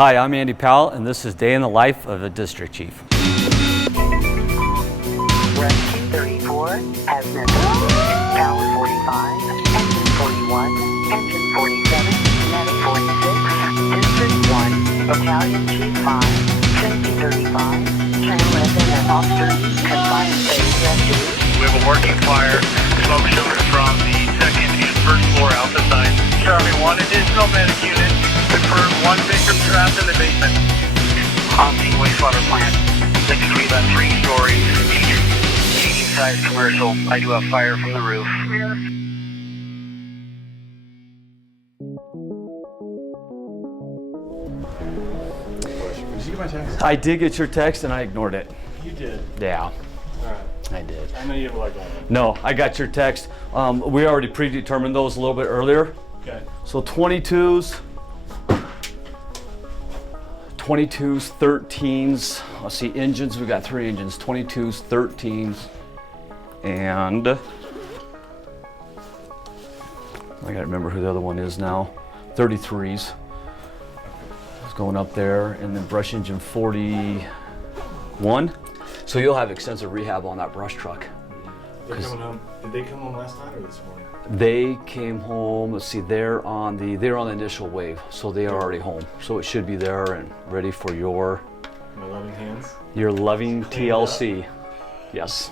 Hi, I'm Andy Powell, and this is Day in the Life of a District Chief. Rescue 34 has missing. Tower 45, engine 41, engine 47, medic 46, District 1, Battalion Chief 5, safety 35, channel SMFR officers, confined space rescue. We have a working fire, smoke showing from the second and first floor alpha side. Charlie 1, additional medic unit. Confirmed 1 victim trapped in the basement. On the wastewater plant. 6 feet on 3-story, medium-sized commercial. I do have fire from the roof. Did you get my text? I did get your text, and I ignored it. You did? Yeah, All right. I did. I know you have a lot going on. No, I got your text. We already predetermined those a little bit earlier. Okay. So 22s, 13s. Let's see, engines. We got 3 engines. 22s, 13s, and I gotta remember who the other one is now. 33s. It's going up there, and then brush engine 41. So you'll have extensive rehab on that brush truck. They're coming home. Did they come home last night or this morning? They came home. Let's see, they're on the initial wave, so they are already home. So it should be there and ready for your My loving hands. loving TLC. Yes.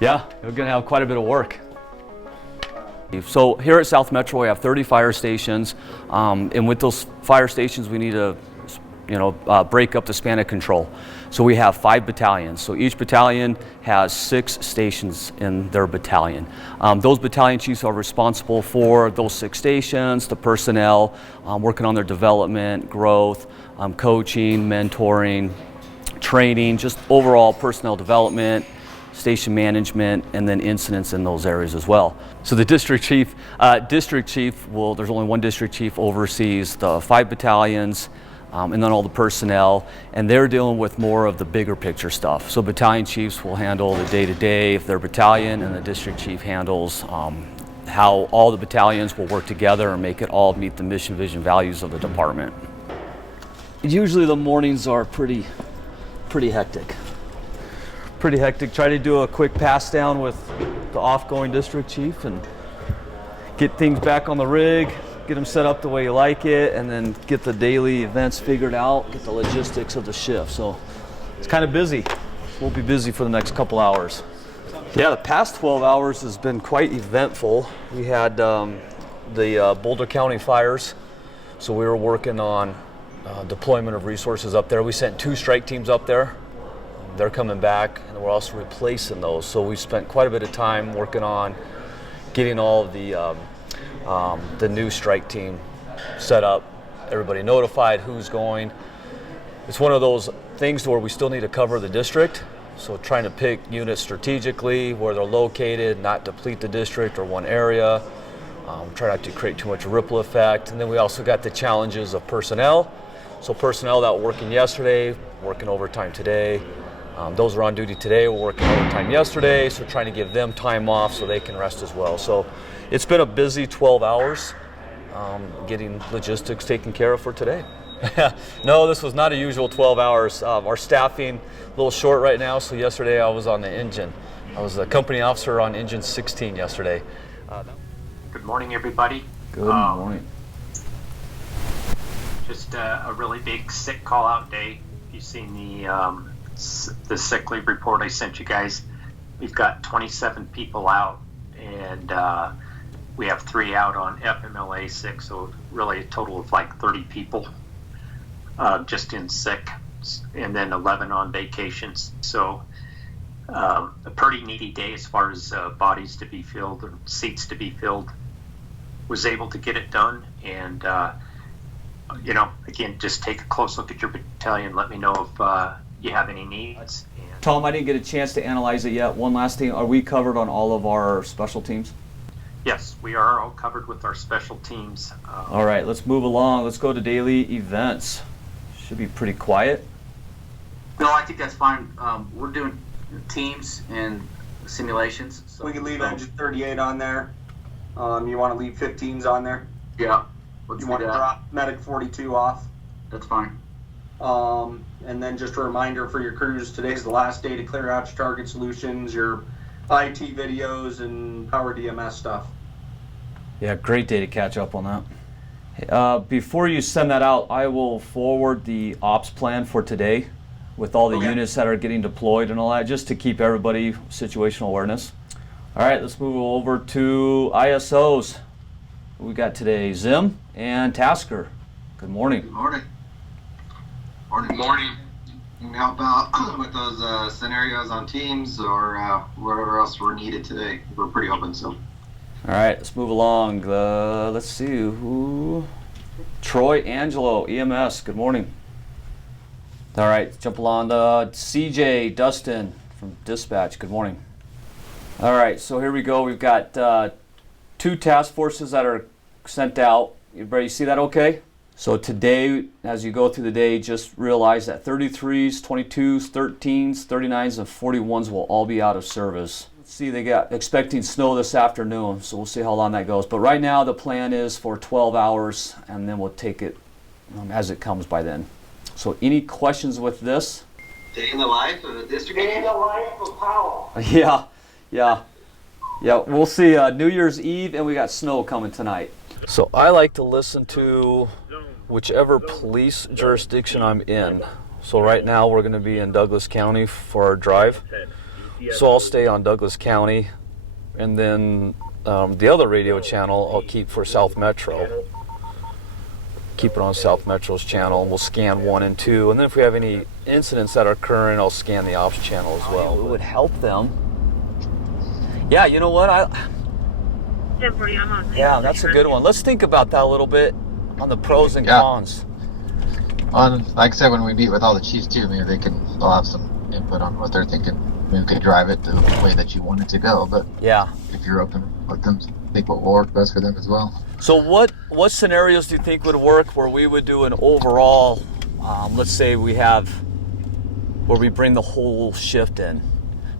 Yeah, we're gonna have quite a bit of work. So here at South Metro, we have 30 fire stations, and with those fire stations, we need to, break up the span of control. So we have 5 battalions. So each battalion has 6 stations in their battalion. Those battalion chiefs are responsible for those 6 stations, the personnel, working on their development, growth, coaching, mentoring, training, just overall personnel development, station management, and then incidents in those areas as well. So the district chief there's only one district chief, oversees the 5 battalions, and then all the personnel, and they're dealing with more of the bigger picture stuff. So battalion chiefs will handle the day-to-day of their battalion, and the district chief handles how all the battalions will work together and make it all meet the mission, vision, values of the department. Usually the mornings are pretty hectic. Pretty hectic. Try to do a quick pass down with the off-going district chief and get things back on the rig, get them set up the way you like it, and then get the daily events figured out, get the logistics of the shift. So it's kind of busy. We'll be busy for the next couple hours. Yeah, the past 12 hours has been quite eventful. We had the Boulder County fires, so we were working on deployment of resources up there. We sent 2 strike teams up there. They're coming back, and we're also replacing those. So we spent quite a bit of time working on getting all of the new strike team set up, everybody notified who's going. It's one of those things where we still need to cover the district, so trying to pick units strategically where they're located, not deplete the district or one area, try not to create too much ripple effect. And then we also got the challenges of personnel. So personnel that were working yesterday, working overtime today. Those were on duty today, were working overtime yesterday, so trying to give them time off so they can rest as well. So it's been a busy 12 hours getting logistics taken care of for today. No, this was not a usual 12 hours. Our staffing a little short right now, so yesterday I was on the engine. I was a company officer on engine 16 yesterday. Good morning, everybody. Good morning. Just a really big sick call-out day. You've seen the sick leave report I sent you guys. We've got 27 people out, and we have 3 out on FMLA sick, so really a total of like 30 people just in sick, and then 11 on vacations. So a pretty needy day as far as bodies to be filled or seats to be filled. Was able to get it done, and again, just take a close look at your battalion. Let me know if you have any needs. Tom, I didn't get a chance to analyze it yet. One last thing, are we covered on all of our special teams? Yes, we are all covered with our special teams. All right, let's move along. Let's go to daily events. Should be pretty quiet. No, I think that's fine. We're doing teams and simulations. So we can leave engine 38 on there. You want to leave 15s on there? Yeah. Let's You do want to that. drop medic 42 off. That's fine. And then just a reminder for your crews, today's the last day to clear out your target solutions, your IT videos, and power DMS stuff. Yeah, great day to catch up on that. Before you send that out, I will forward the ops plan for today with all the Okay. units that are getting deployed and all that, just to keep everybody situational awareness. All right, let's move over to ISOs. We got today Zim and Tasker. Good morning. Morning. Morning. You can help out with those scenarios on Teams or wherever else we're needed today. We're pretty open, so. All right, let's move along. Let's see who. Troy Angelo, EMS. Good morning. All right, jump along. CJ Dustin from Dispatch. Good morning. All right, so here we go. We've got 2 task forces that are sent out. Everybody see that okay? So today, as you go through the day, just realize that 33s, 22s, 13s, 39s, and 41s will all be out of service. Let's see, they got expecting snow this afternoon, so we'll see how long that goes. But right now, the plan is for 12 hours, and then we'll take it as it comes by then. So any questions with this? Day in the life of the district. Day in the life of Powell. Yeah, we'll see New Year's Eve, and we got snow coming tonight. So I like to listen to whichever police jurisdiction I'm in. So right now we're going to be in Douglas County for our drive. So I'll stay on Douglas County, and then the other radio channel I'll keep for South Metro. Keep it on South Metro's channel, and we'll scan 1 and 2. And then if we have any incidents that are occurring, I'll scan the ops channel as well. It would help them. Yeah, you know what? Yeah, that's a good one. Let's think about that a little bit on the pros and cons. Like I said, when we meet with all the chiefs too, maybe they'll have some input on what they're thinking. Maybe we could drive it the way that you want it to go, but yeah, if you're open, let them think what will work best for them as well. So what scenarios do you think would work where we would do an overall, let's say we have, where we bring the whole shift in.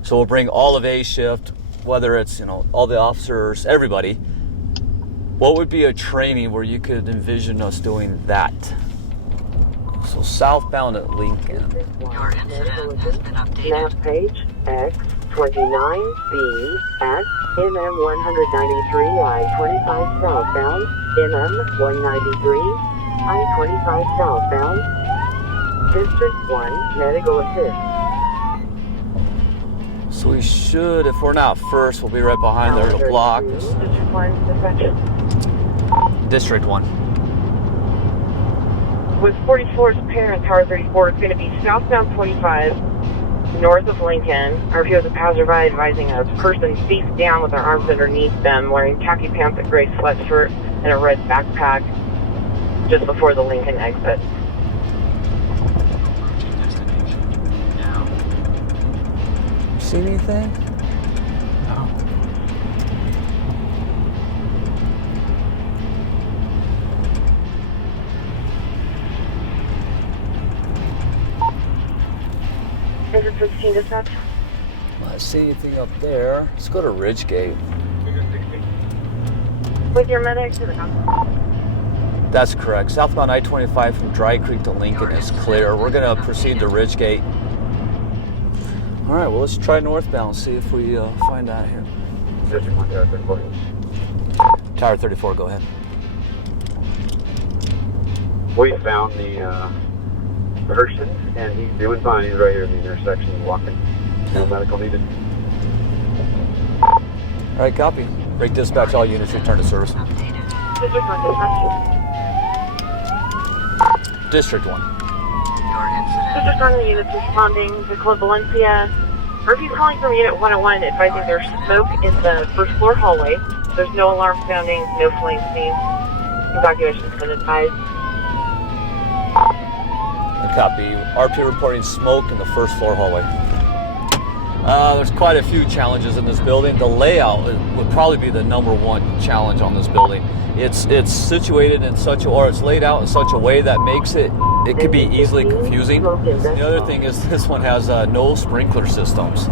So we'll bring all of A shift, whether it's, all the officers, everybody. What would be a training where you could envision us doing that? So southbound at Lincoln. Your incident has been updated. Nav page X29B at MM193 I-25 southbound, MM193 I-25 southbound, District 1 medical assist. So we should, if we're not first, we'll be right behind there to block. District 1 dispatch. District 1. With 44's parent, Tower 34 is going to be southbound 25, north of Lincoln. Our POs of passerby advising a person face down with their arms underneath them, wearing khaki pants, a gray sweatshirt, and a red backpack, just before the Lincoln exit. See anything? No. Engine 15 dispatch. I see anything up there. Let's go to Ridgegate. With your medic to the top. That's correct. Southbound I-25 from Dry Creek to Lincoln is clear. We're going to proceed to Ridgegate. All right, well, let's try northbound, see if we find out here. Tower 34, go ahead. We found the person, and he's doing fine. He's right here in the intersection, walking. No medical needed. All right, copy. Break dispatch, all units return to service. District 1 dispatch. District 1. District 1, the units responding to Club Valencia. Murphy's calling from Unit 101, advising there's smoke in the first floor hallway. There's no alarm sounding, no flame seen. Evacuation's been advised. Copy. RP reporting smoke in the first floor hallway. There's quite a few challenges in this building. The layout would probably be the #1 challenge on this building. It's situated in such a, or it's laid out in such a way that makes it could be easily confusing. The other thing is this one has no sprinkler systems.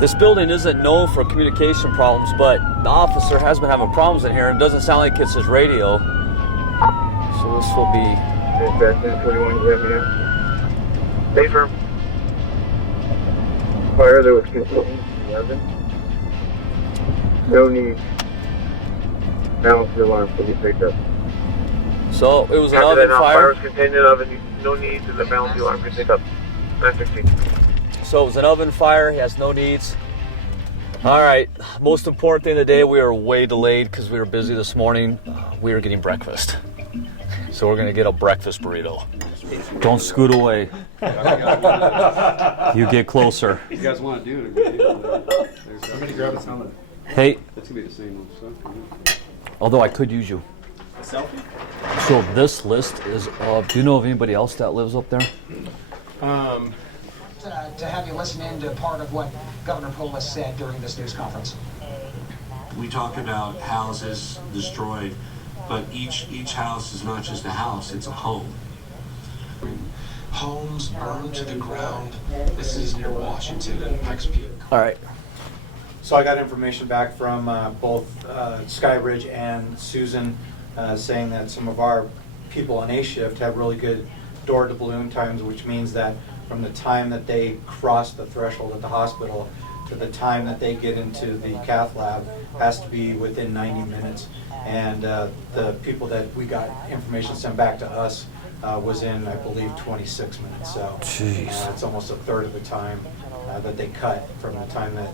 This building isn't known for communication problems, but the officer has been having problems in here, and it doesn't sound like it's his radio. This will be... Dispatch 1041, you have me now? Stay firm. Fire that was continuing 11. No need. Balance the alarm, please picked up. So it was an After oven that, fire. Fire was contained in oven, no need to the balance the alarm, please pick up. 916. So it was an oven fire. He has no needs. All right. Most important thing today, we are way delayed because we were busy this morning. We are getting breakfast. So we're going to get a breakfast burrito. Don't scoot away. You get closer. You guys want to do it? Somebody grab a helmet. Hey, That's going to be the same one. although I could use you. A selfie? So this list is of, do you know of anybody else that lives up there? To have you listen in to part of what Governor Polis said during this news conference. We talked about houses destroyed, but each house is not just a house, it's a home. Homes burned to the ground. This is near Washington and Pikes Peak. All right. So I got information back from both Skybridge and Susan saying that some of our people on A shift have really good door to balloon times, which means that from the time that they cross the threshold at the hospital to the time that they get into the cath lab has to be within 90 minutes. And the people that we got information sent back to us was in, I believe, 26 minutes. So it's almost a third of the time that they cut from the time that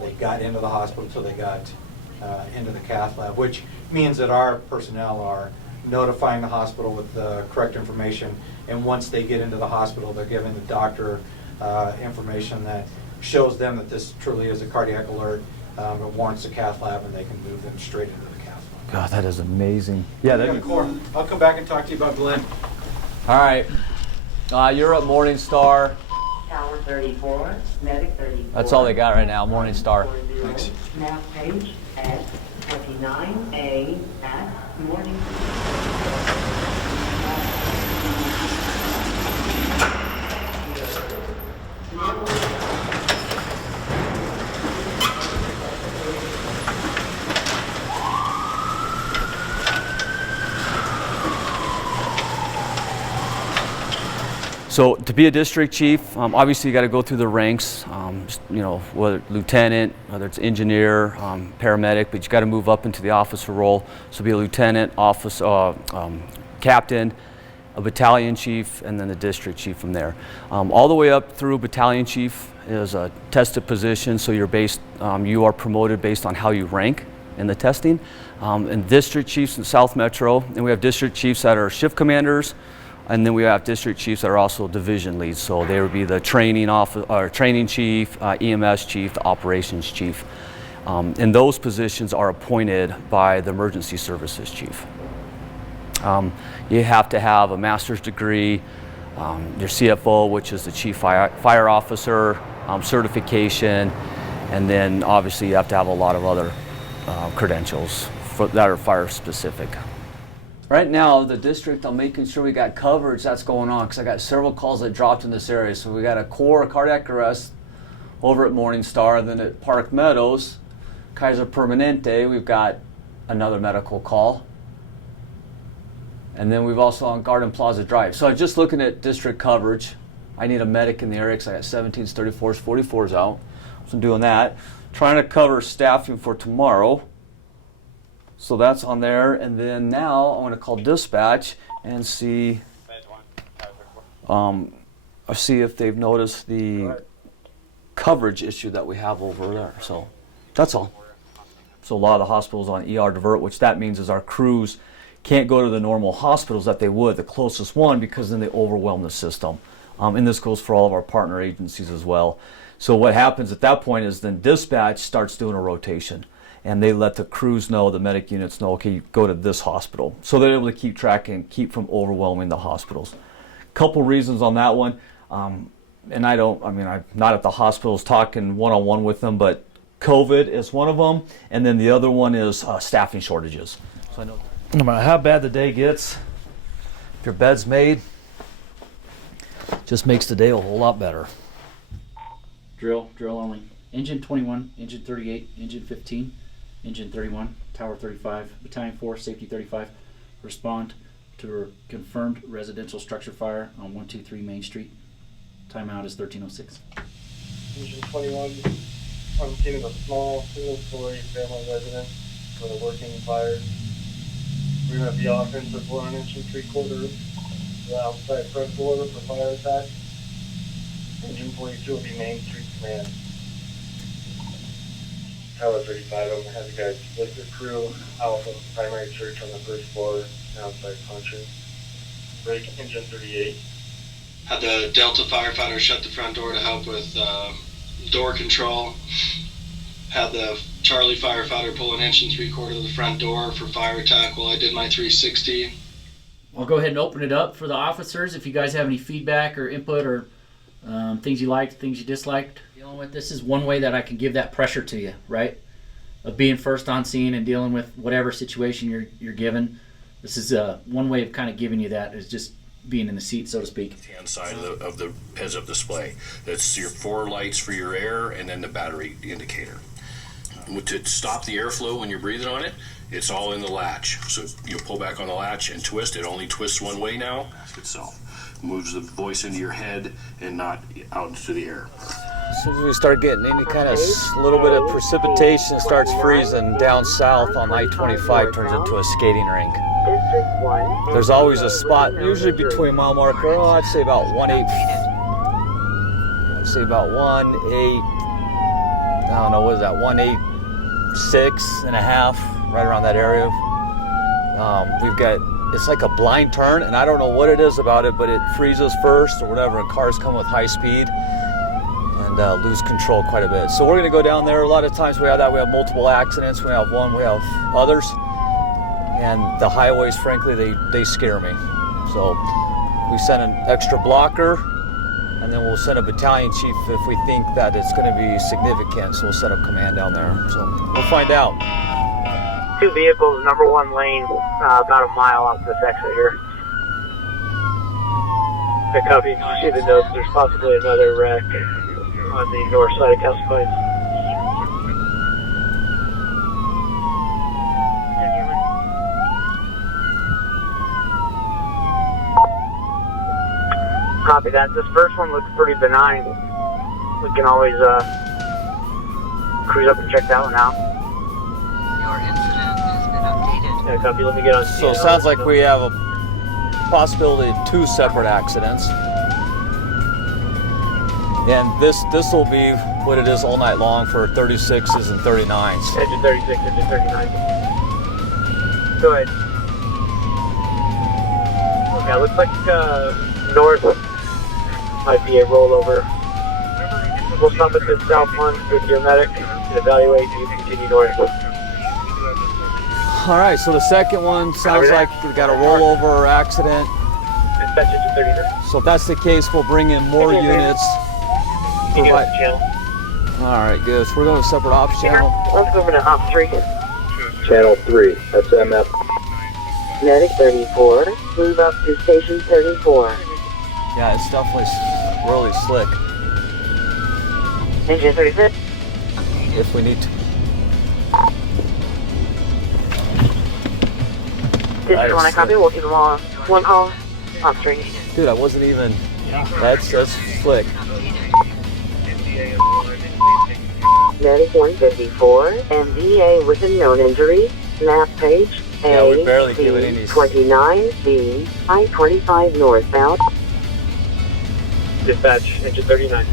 they got into the hospital till they got into the cath lab, which means that our personnel are notifying the hospital with the correct information, and once they get into the hospital, they're giving the doctor information that shows them that this truly is a cardiac alert. It warrants a cath lab, and they can move them straight into the cath lab. God, that is amazing. Yeah, that'd be cool. I'll come back and talk to you about Glenn. All right. You're up, Morning Star. Tower 34, Medic 34. That's all they got right now, Morning Star. Thanks. Nav page at 29A at Morning. So to be a district chief, obviously you got to go through the ranks, you know, whether lieutenant, whether it's engineer, paramedic, but you got to move up into the officer role. So be a lieutenant, officer, captain, a battalion chief, and then the district chief from there. All the way up through battalion chief is a tested position, so you're based, you are promoted based on how you rank in the testing. And district chiefs in South Metro, and we have district chiefs that are shift commanders, and then we have district chiefs that are also division leads. So they would be the training chief, EMS chief, the operations chief. And those positions are appointed by the emergency services chief. You have to have a master's degree, your CFO, which is the chief fire officer, certification, and then obviously you have to have a lot of other credentials that are fire specific. Right now, the district, I'm making sure we got coverage that's going on because I got several calls that dropped in this area. So we got a core cardiac arrest over at Morning Star, and then at Park Meadows, Kaiser Permanente, we've got another medical call. And then we've also on Garden Plaza Drive. So I'm just looking at district coverage. I need a medic in the area because I got 17s, 34s, 44s out. So I'm doing that. Trying to cover staffing for tomorrow. So that's on there, and then now I want to call dispatch and see if they've noticed the coverage issue that we have over there. So that's all. So a lot of the hospitals on ER divert, which that means is our crews can't go to the normal hospitals that they would, the closest one, because then they overwhelm the system. And this goes for all of our partner agencies as well. So what happens at that point is then dispatch starts doing a rotation. And they let the crews know, the medic units know, okay, you go to this hospital. So they're able to keep track and keep from overwhelming the hospitals. Couple reasons on that one. And I'm not at the hospitals talking one-on-one with them, but COVID is one of them. And then the other one is staffing shortages. So I know no matter how bad the day gets, if your bed's made, it just makes the day a whole lot better. Drill only. Engine 21, engine 38, engine 15. Engine 31, Tower 35, Battalion 4, Safety 35, respond. to a confirmed residential structure fire on 123 Main Street. Timeout is 13:06. Engine 21, I'm getting a small single-story family residence with a working fire. We're going to be offensive 1 inch and 3/4, the outside front door for fire attack. Engine 42 will be Main Street Command. Tower 35, I'm going to have you guys split your crew out of the primary church on the first floor, outside punching. Break engine 38. Had the Delta firefighter shut the front door to help with door control. Had the Charlie firefighter pull 1 inch and 3/4 of the front door for fire attack while I did my 360. I'll go ahead and open it up for the officers. If you guys have any feedback or input or things you liked, things you disliked dealing with, this is one way that I can give that pressure to you, right? Of being first on scene and dealing with whatever situation you're given. This is one way of kind of giving you that, is just being in the seat, so to speak. Hand side of the heads-up display. That's your 4 lights for your air and then the battery indicator. To stop the airflow when you're breathing on it, it's all in the latch. So you pull back on the latch and twist. It only twists one way now. Itself moves the voice into your head and not out into the air. As soon as we start getting any kind of little bit of precipitation, it starts freezing down south on I-25, turns into a skating rink. There's always a spot, usually between mile marker, I'd say about 1.8, I don't know, what is that, 1.86 and a half, right around that area. We've got, it's like a blind turn, and I don't know what it is about it, but it freezes first or whatever, and cars come with high speed and lose control quite a bit. So we're gonna go down there. A lot of times we have that, we have multiple accidents, we have one, we have others. And the highways, frankly, they scare me. So we send an extra blocker, and then we'll send a battalion chief if we think that it's going to be significant. So we'll set up command down there. So we'll find out. 2 vehicles, number 1 lane, about a mile off this exit here. I copy. You see the notes. There's possibly another wreck on the north side of Castle Pines. Copy that. This first one looks pretty benign. We can always cruise up and check that one out. Your incident has been updated. Yeah, copy. Let me get on. So it sounds like we have a possibility of 2 separate accidents. And this will be what it is all night long for 36s and 39s. Engine 36, engine 39. Go ahead. Okay, looks like north might be a rollover. We'll stop at the south one with your medic and evaluate and you continue north. All right, so the second one sounds like we got a rollover accident. Dispatch engine 39. So if that's the case, we'll bring in more units. Channel. All right, good. So we're going to separate ops channel. Let's move into op 3. Channel 3, SMFR. Medic 34, move up to station 34. Yeah, it's definitely really slick. Engine 36. If we need to. District 1, I copy. We'll keep them all on 1 call. Op 3. Dude, I wasn't even. That's slick. Medic 154, MVA with a known injury. Map page Yeah, we're barely giving any. 29B, I-25 northbound. Dispatch, engine 39.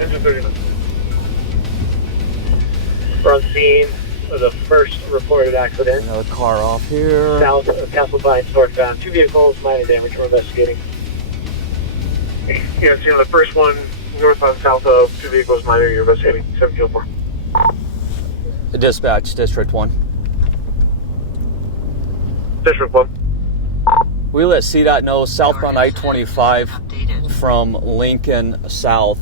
Engine 39. We're on scene of the first reported accident. Another car off here. South of Castle Pines northbound. 2 vehicles, minor damage. We're investigating. Yeah, scene of the first one, northbound, south of 2 vehicles, minor. You're investigating. 704. Dispatch, District 1. District 1. We let CDOT know southbound I-25 from Lincoln south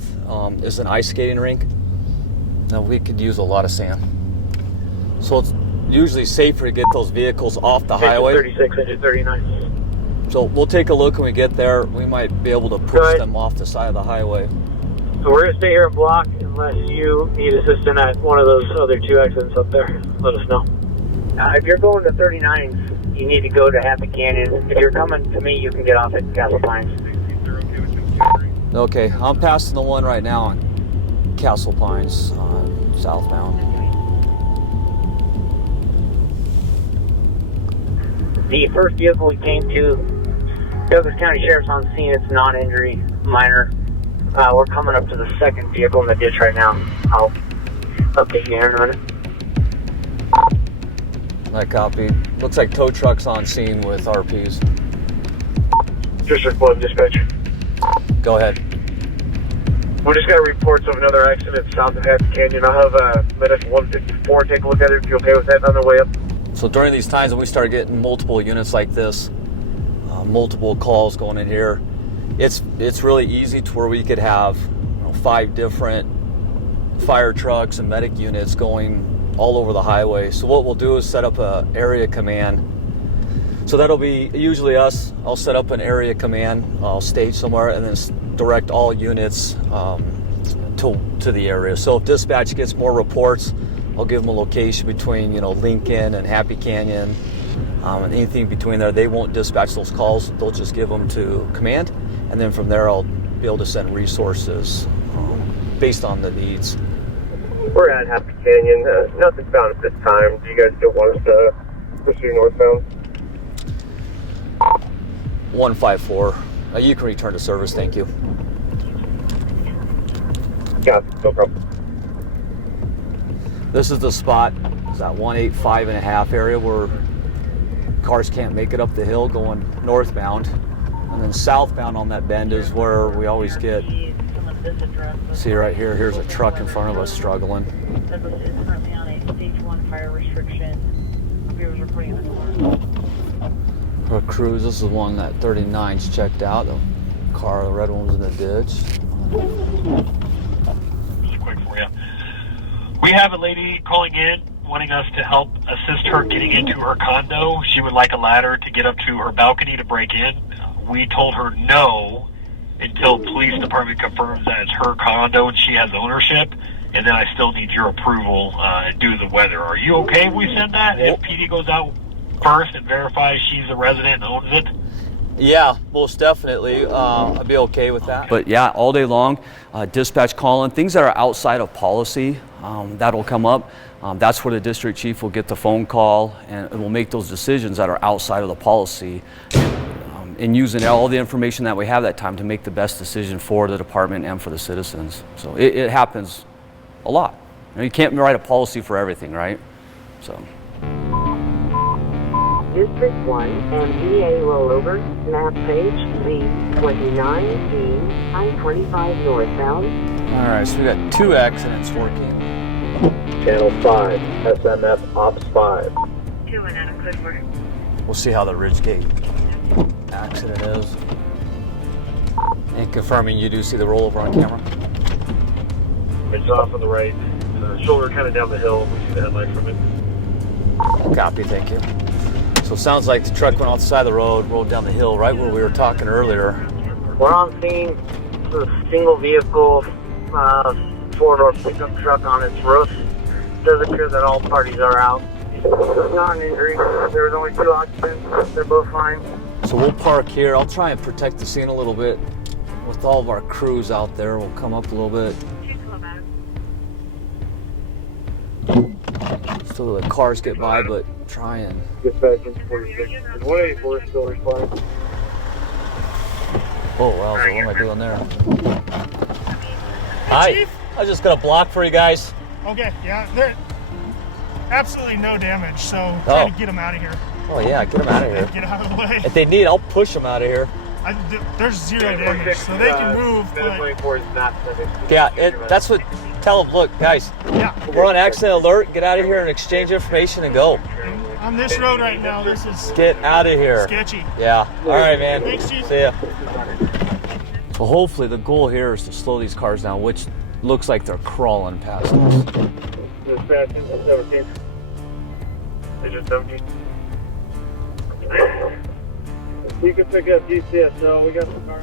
is an ice skating rink. Now we could use a lot of sand. So it's usually safer to get those vehicles off the highway. 36, engine 39. So we'll take a look when we get there. We might be able to push them off the side of the highway. So we're going to stay here and block unless you need assistance at one of those other 2 accidents up there. Let us know. If you're going to 39s, you need to go to Happy Canyon. If you're coming to me, you can get off at Castle Pines. Okay, I'm passing the one right now on Castle Pines southbound. The first vehicle we came to, Douglas County Sheriff's on scene. It's non-injury, minor. We're coming up to the second vehicle in the ditch right now. I'll update you here in a minute. That copy. Looks like tow trucks on scene with RPs. District 1, dispatch. Go ahead. We just got reports of another accident south of Happy Canyon. I'll have medic 154 take a look at it if you're okay with that on the way up. So during these times when we start getting multiple units like this, multiple calls going in here, it's really easy to where we could have 5 different fire trucks and medic units going all over the highway. So what we'll do is set up a area command. So that'll be usually us. I'll set up an area command. I'll stage somewhere and then direct all units to the area. So if dispatch gets more reports, I'll give them a location between Lincoln and Happy Canyon, and anything between there. They won't dispatch those calls. They'll just give them to command, and then from there I'll be able to send resources based on the needs. We're at Happy Canyon. Nothing found at this time. Do you guys still want us to pursue northbound? 154. You can return to service. Thank you. Yeah, no problem. This is the spot. It's that 185.5 area where cars can't make it up the hill going northbound. And then southbound on that bend is where we always get. See right here, here's a truck in front of us struggling. Douglas is currently on a stage 1 fire restriction. Viewers reporting in the corner. For Cruise, this is one that 39's checked out. The car, the red one was in the ditch. Just quick for you. We have a lady calling in wanting us to help assist her getting into her condo. She would like a ladder to get up to her balcony to break in. We told her no until police department confirms that it's her condo and she has ownership, and then I still need your approval due to the weather. Are you okay if we send that? If PD goes out first and verifies she's a resident and owns it? Yeah, most definitely. I'd be okay with that. But yeah, all day long, dispatch calling, things that are outside of policy, that'll come up. That's where the district chief will get the phone call and will make those decisions that are outside of the policy. And using all the information that we have that time to make the best decision for the department and for the citizens. So it happens a lot. You can't write a policy for everything, right? So. District 1 MVA rollover, map page Z29D, I-25 northbound. All right, so we got 2 accidents working. Channel 5, SMF Ops 5. 2 and out of Clifford. We'll see how the Ridgegate accident is. And confirming you do see the rollover on camera? It's off on the right. Shoulder kind of down the hill. We see the headlight from it. Copy, thank you. So it sounds like the truck went off the side of the road, rolled down the hill right where we were talking earlier. We're on scene. It's a single vehicle, 4-door pickup truck on its roof. It does appear that all parties are out. There's not an injury. There was only 2 occupants. They're both fine. So we'll park here. I'll try and protect the scene a little bit with all of our crews out there. We'll come up a little bit so the cars get by, but try and. Dispatch 46. Is 184 still responding? Oh, well, so what am I doing there? Hi. I was just going to block for you guys. Okay, yeah, there absolutely no damage, so try to get them out of here. Oh yeah, get them out of here. Get out of the way. If they need, I'll push them out of here. There's 0 damage, so they can move. But Yeah, that's what. Tell them, look, guys. Yeah. We're on accident alert. Get out of here and exchange information and go. On this road right now, this is Get out of here. sketchy. Yeah. All right, man. Thanks, Chief. See ya. So hopefully the goal here is to slow these cars down, which looks like they're crawling past us. Dispatch 17. Agent 17. You can pick up GCS, so we got the car.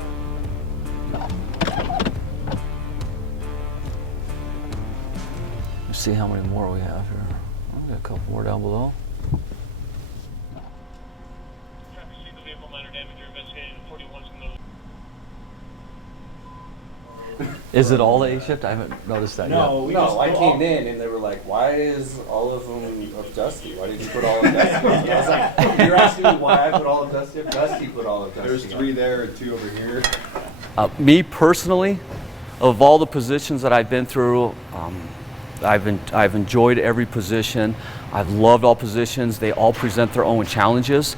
Let's see how many more we have here. We got a couple more down below. Is it all A shift? I haven't noticed that yet. No, I came in and they were like, why is all of them of Dusty? Why did you put all of Dusty? And I was like, you're asking me why I put all of Dusty? Dusty put all of Dusty. There's 3 there and 2 over here. Me personally, of all the positions that I've been through, I've enjoyed every position. I've loved all positions. They all present their own challenges.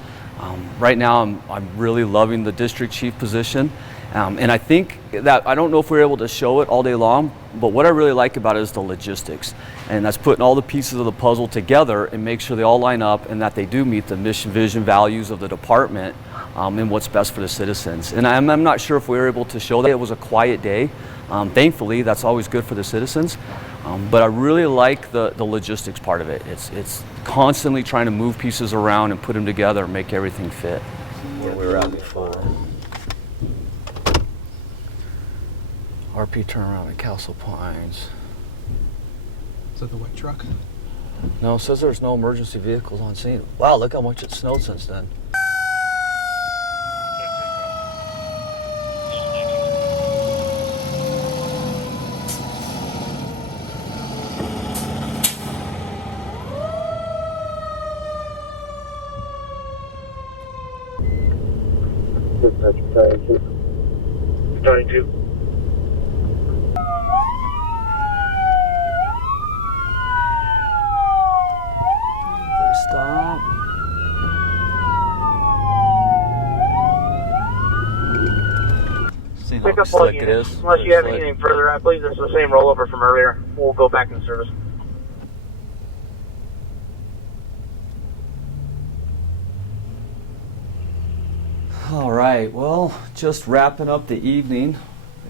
Right now, I'm really loving the district chief position. And I think that, I don't know if we're able to show it all day long, but what I really like about it is the logistics. And that's putting all the pieces of the puzzle together and make sure they all line up and that they do meet the mission, vision, values of the department and what's best for the citizens. And I'm not sure if we were able to show that. It was a quiet day. Thankfully, that's always good for the citizens. But I really like the logistics part of it. It's constantly trying to move pieces around and put them together and make everything fit. Where we were at before. RP turnaround at Castle Pines. Is that the wet truck? No, it says there's no emergency vehicles on scene. Wow, look how much it snowed since then. Battalion Chief. Stop. Pick up all units. Unless you have anything further, I believe this is the same rollover from earlier. We'll go back in service. All right, well, just wrapping up the evening.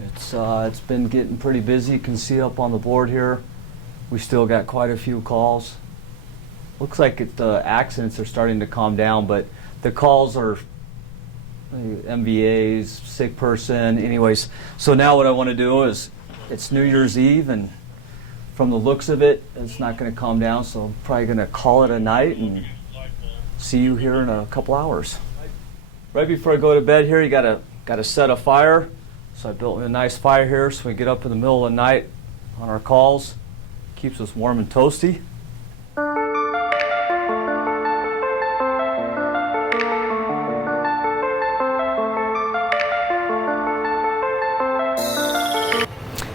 It's been getting pretty busy. You can see up on the board here. We still got quite a few calls. Looks like the accidents are starting to calm down, but the calls are MVAs, sick person, anyways. So now what I want to do is, it's New Year's Eve, and from the looks of it, it's not going to calm down, so I'm probably going to call it a night and see you here in a couple hours. Right before I go to bed here, you got to set a fire. So I built a nice fire here so we get up in the middle of the night on our calls. Keeps us warm and toasty.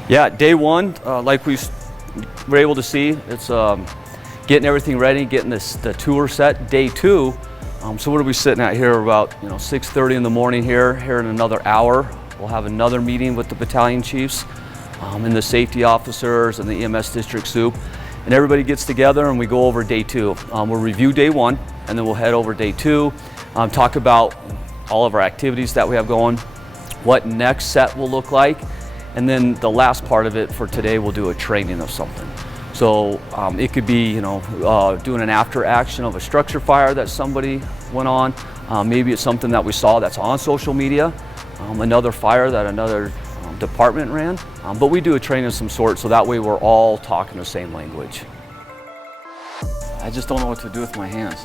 Yeah, day one, like we were able to see, it's getting everything ready, getting the tour set. Day two, so what are we sitting at here? About 6:30 in the morning here. Here in another hour, we'll have another meeting with the battalion chiefs and the safety officers and the EMS district soup, and everybody gets together and we go over day two. We'll review day one, and then we'll head over day two, talk about all of our activities that we have going, what next set will look like. And then the last part of it for today, we'll do a training of something. So it could be, doing an after action of a structure fire that somebody went on. Maybe it's something that we saw that's on social media, another fire that another department ran. But we do a training of some sort, so that way we're all talking the same language. I just don't know what to do with my hands.